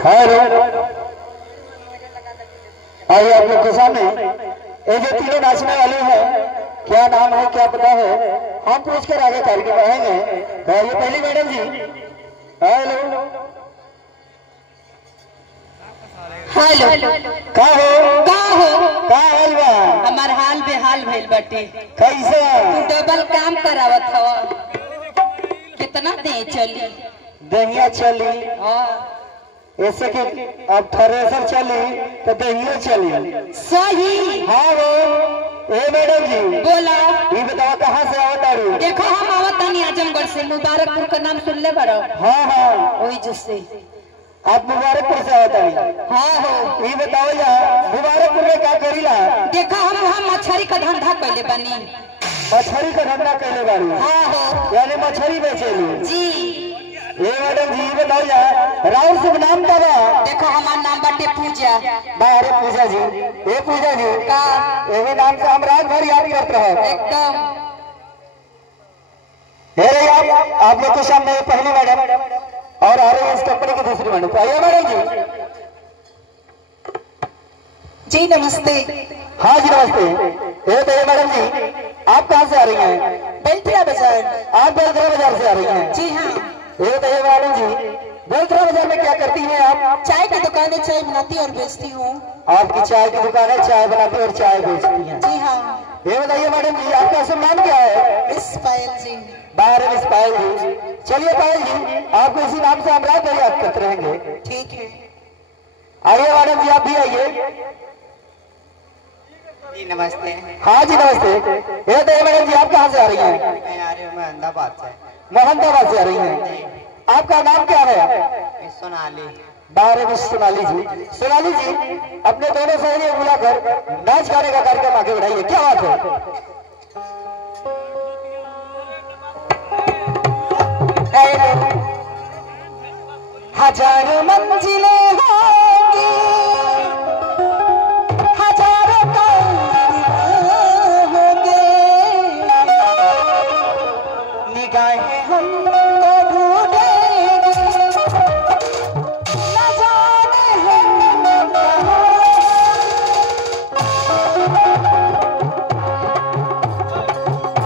Hello, आइए आप लोग के सामने ये जो तीनों नाचने वाले हैं, क्या नाम है, क्या पता है, हम पूछ कर आगे कार्यक्रम बढ़ाएंगे। ये पहली मैडम जी, हेलो हेलो, का हो का हाल बा? हमार हाल बेहाल भइल बाटे। कैसे तू डबल काम करावत हवा, कितना दे चली दहिया चली? हाँ ऐसे कि अब थ्रेसर चली तो दहिया चली। सही। हाँ वो ए मैडम जी बोला, ये बताओ कहाँ से आओ तारू? देखो हम आवत नहीं आजमगढ़ से, मुबारकपुर का नाम सुन ले बड़ो। हाँ हाँ, वही जिससे आप मुबारकपुर से आओ तारू? हाँ हो। ये बताओ यार, मुबारकपुर में क्या करीला? देखो हम वहाँ मछली का धंधा कैले बनी। मछली का धंधा कैले बारू? हाँ हो यानी मछली बेचेली जी। ये मैडम जी बताओ यार, राउर शुभ नाम क्या बा? देखो हमार नाम बाटे पूजा। अरे पूजा जी, ये पूजा जी का यही नाम से हम रात भर याद करते हैं एकदम। आप लोग के सामने पहली मैडम और आ रही है इस कंपनी की दूसरी मैडम। आइए मैडम जी। जी नमस्ते। हाँ जी नमस्ते। ये तो मैडम जी, आप कहाँ से आ रही हैं? बेलतरा बाजार। आप बेलतरा बाजार से आ रही हैं? जी हाँ। ये तो मैडम जी, बेलतरा बाजार में क्या करती हैं आप? चाय की दुकान है, चाय बनाती और बेचती हूँ। आपकी चाय की दुकान है, चाय बनाती और चाय बेचती हैं? जी हाँ। ये बताइए मैडम जी, आपका शुभ नाम क्या है? मिस पायल जी। मिस पायल जी। चलिए पायल जी, आपको इसी नाम से हम रात भर याद करते रहेंगे। ठीक है। आइए मैडम जी, आप भी आइए। जी नमस्ते। हाँ जी नमस्ते। ये तो मैडम जी, आप कहाँ से आ रही हैं? मैं आ रही हूँ अहमदाबाद से। मोहम्मदाबाद से आ रही हैं? आपका नाम क्या है? सोनाली। मिस सोनाली जी। सोनाली जी, अपने दोनों सहेलियों को बुलाकर नाच गाने का कार्यक्रम आगे बढ़ाइए। क्या बात है? हजार मंजिलें हैं